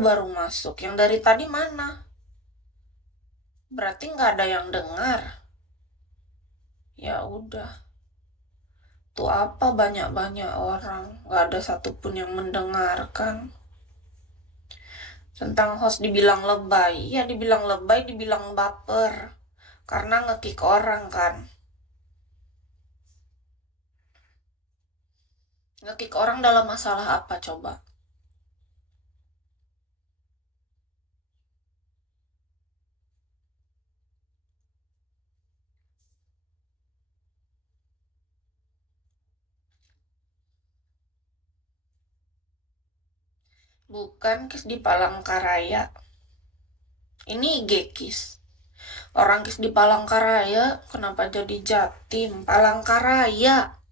Baru masuk. Yang dari tadi mana? Berarti nggak ada yang dengar. Ya udah. Tuh apa banyak-banyak orang. Nggak ada satupun yang mendengarkan. Tentang host dibilang lebay. Ya dibilang lebay, dibilang baper. Karena ngekick orang kan. Ngekick orang dalam masalah apa coba? Bukan Kis di Palangkaraya. Ini IG Kis. Orang Kis di Palangkaraya, kenapa jadi Jatim? Palangkaraya.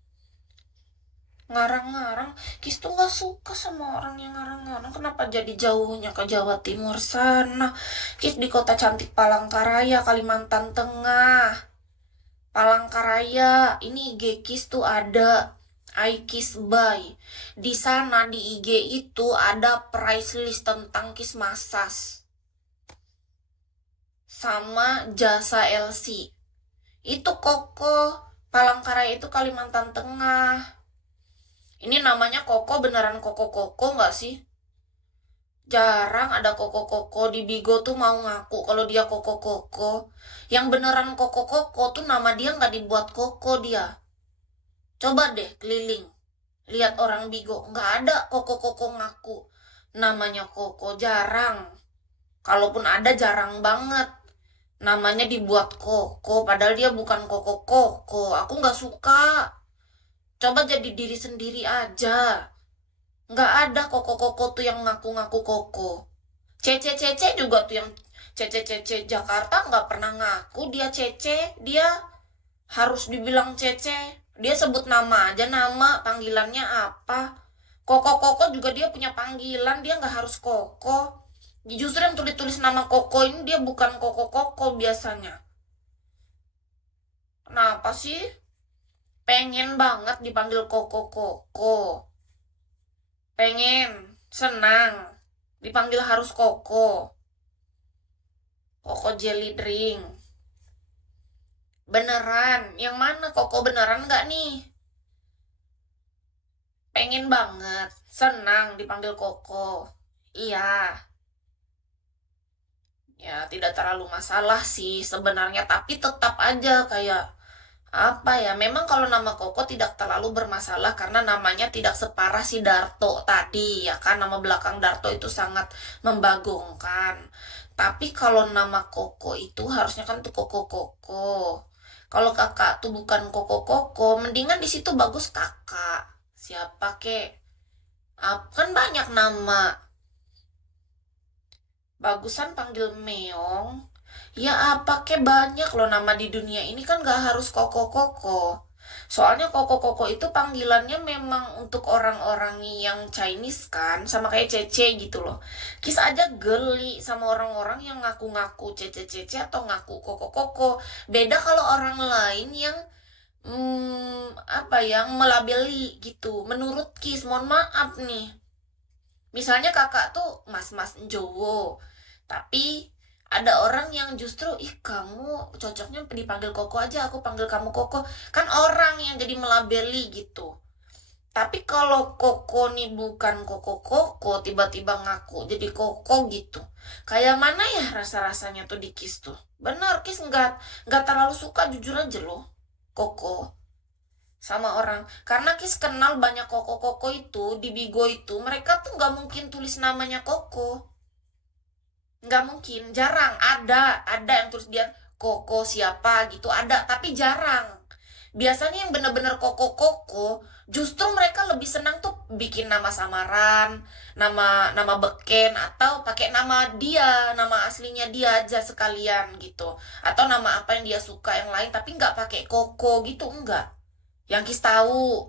Ngarang-ngarang. Kis tuh gak suka sama orang yang ngarang-ngarang. Kenapa jadi jauhnya ke Jawa Timur sana? Kis di kota cantik Palangkaraya, Kalimantan Tengah. Palangkaraya, ini IG Kis tuh ada iKis Buy. Di sana di IG itu ada price list tentang Kis Masas sama jasa LC. Itu Koko, Palangkaraya itu Kalimantan Tengah. Ini namanya Koko beneran Koko-Koko nggak sih? Jarang ada Koko-Koko di Bigo tuh mau ngaku kalau dia Koko-Koko. Yang beneran Koko-Koko tuh nama dia nggak dibuat Koko dia. Coba deh keliling. Lihat orang Bigo, nggak ada Koko-Koko ngaku. Namanya Koko, jarang. Kalaupun ada jarang banget. Namanya dibuat Koko, padahal dia bukan Koko-Koko. Aku nggak suka. Coba jadi diri sendiri aja. Nggak ada koko-koko tuh yang ngaku-ngaku koko. Cece-cece juga tuh yang cece-cece Jakarta nggak pernah ngaku dia cece. Dia harus dibilang cece. Dia sebut nama aja, nama panggilannya apa. Koko-koko juga dia punya panggilan, dia nggak harus koko. Justru yang tulis-tulis nama koko ini dia bukan koko-koko biasanya. Kenapa sih? Pengen banget dipanggil koko-koko. Pengen, senang. Dipanggil harus Koko. Koko jelly drink. Beneran, yang mana Koko beneran nggak nih? Pengen banget, senang dipanggil Koko. Iya, ya tidak terlalu masalah sih sebenarnya, tapi tetap aja kayak apa ya, memang kalau nama Koko tidak terlalu bermasalah karena namanya tidak separah si Darto tadi ya kan, nama belakang Darto itu sangat membagongkan. Tapi kalau nama Koko itu harusnya kan tuh Koko Koko. Kalau kakak tuh bukan Koko Koko, mendingan di situ bagus kakak. Siapa kek? Kan banyak nama. Bagusan panggil Meong. Ya apa ke banyak loh nama di dunia ini kan gak harus koko-koko. Soalnya koko-koko itu panggilannya memang untuk orang-orang yang Chinese kan. Sama kayak Cece gitu loh. Kis aja geli sama orang-orang yang ngaku-ngaku Cece-Cece atau ngaku koko-koko. Beda kalau orang lain yang apa yang melabeli gitu. Menurut Kis, mohon maaf nih. Misalnya kakak tuh mas-mas Jowo, tapi ada orang yang justru ih kamu cocoknya dipanggil Koko aja, aku panggil kamu Koko. Kan orang yang jadi melabeli gitu. Tapi kalau Koko nih bukan Koko Koko, tiba-tiba ngaku jadi Koko gitu. Kayak mana ya rasa-rasanya tuh di Kis tuh. Benar, Kis nggak terlalu suka jujur aja loh. Koko sama orang karena Kis kenal banyak koko-koko itu di Bigo itu mereka tuh nggak mungkin tulis namanya Koko, nggak mungkin, jarang ada yang tulis dia Koko siapa gitu ada tapi jarang. Biasanya yang bener-bener koko-koko justru mereka lebih senang tuh bikin nama samaran, nama nama beken atau pakai nama dia, nama aslinya dia aja sekalian gitu, atau nama apa yang dia suka yang lain tapi nggak pakai koko gitu, enggak yang Kis tahu.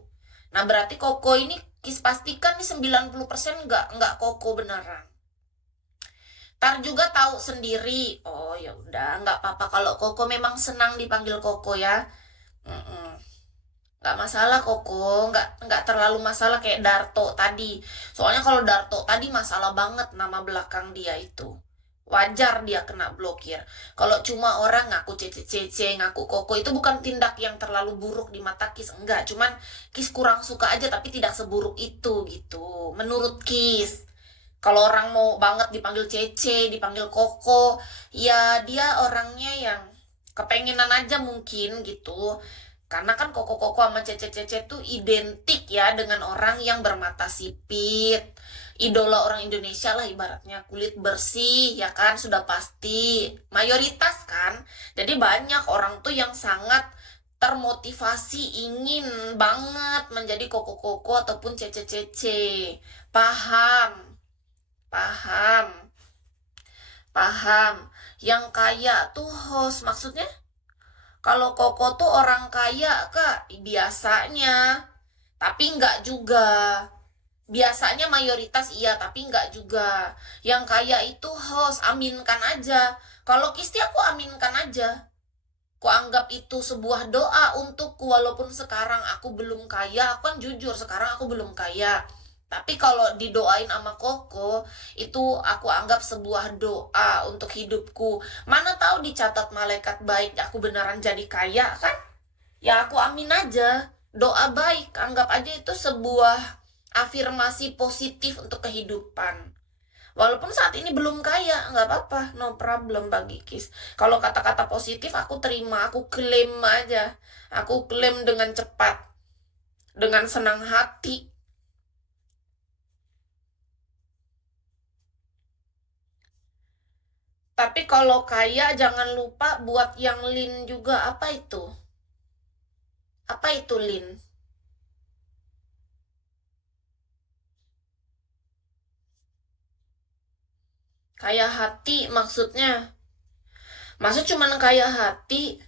Nah, berarti Koko ini Kis pastikan nih 90% nggak Koko beneran. Tar juga tahu sendiri. Oh, ya udah, nggak apa-apa kalau Koko memang senang dipanggil Koko ya. Mm-mm. Nggak masalah Koko, nggak terlalu masalah kayak Darto tadi. Soalnya kalau Darto tadi masalah banget nama belakang dia itu. Wajar dia kena blokir. Kalau cuma orang ngaku cece-cece, ngaku Koko, itu bukan tindak yang terlalu buruk di mata Kis. Enggak, cuman Kis kurang suka aja tapi tidak seburuk itu gitu. Menurut Kis. Kalau orang mau banget dipanggil Cece, dipanggil Koko, ya dia orangnya yang kepengenan aja mungkin gitu. Karena kan Koko-Koko sama Cece-Cece tuh identik ya dengan orang yang bermata sipit. Idola orang Indonesia lah ibaratnya, kulit bersih ya kan, sudah pasti. Mayoritas kan. Jadi banyak orang tuh yang sangat termotivasi ingin banget menjadi Koko-Koko ataupun Cece-Cece. Paham? Paham, paham. Yang kaya tuh host, maksudnya kalau Koko tuh orang kaya, Kak, biasanya. Tapi nggak juga. Biasanya mayoritas iya, tapi nggak juga. Yang kaya itu host, aminkan aja. Kalau Kisti aku aminkan aja. Ku anggap itu sebuah doa untukku walaupun sekarang aku belum kaya. Aku kan jujur, sekarang aku belum kaya. Tapi kalau didoain sama Koko, itu aku anggap sebuah doa untuk hidupku. Mana tahu dicatat malaikat baik aku beneran jadi kaya kan? Ya aku amin aja. Doa baik, anggap aja itu sebuah afirmasi positif untuk kehidupan. Walaupun saat ini belum kaya, nggak apa-apa, no problem bagi Kis. Kalau kata-kata positif aku terima, aku klaim aja. Aku klaim dengan cepat, dengan senang hati. Tapi kalau kaya jangan lupa buat yang Lin juga. Apa itu? Apa itu Lin? Kaya hati maksudnya. Masa cuman kaya hati?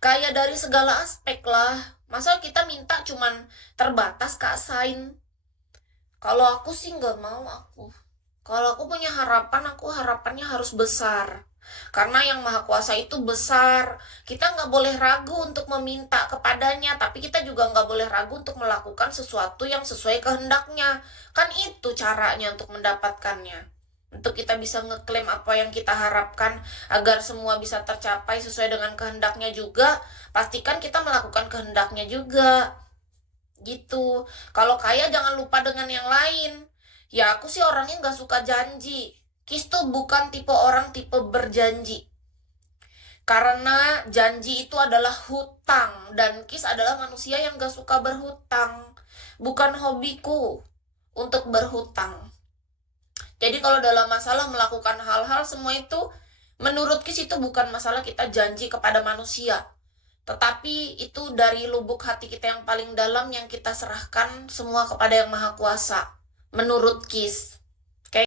Kaya dari segala aspek lah. Masa kita minta cuman terbatas Kak Sain? Kalau aku sih nggak mau aku. Kalau aku punya harapan, aku harapannya harus besar. Karena yang Maha Kuasa itu besar. Kita nggak boleh ragu untuk meminta kepadanya, tapi kita juga nggak boleh ragu untuk melakukan sesuatu yang sesuai kehendaknya. Kan itu caranya untuk mendapatkannya. Untuk kita bisa ngeklaim apa yang kita harapkan agar semua bisa tercapai sesuai dengan kehendaknya juga, pastikan kita melakukan kehendaknya juga. Gitu. Kalau kaya jangan lupa dengan yang lain. Ya aku sih orangnya nggak suka janji. Kis tuh bukan tipe orang tipe berjanji. Karena janji itu adalah hutang. Dan Kis adalah manusia yang gak suka berhutang. Bukan hobiku untuk berhutang. Jadi kalau dalam masalah melakukan hal-hal semua itu, menurut Kis itu bukan masalah kita janji kepada manusia. Tetapi itu dari lubuk hati kita yang paling dalam yang kita serahkan semua kepada Yang Maha Kuasa. Menurut Kis.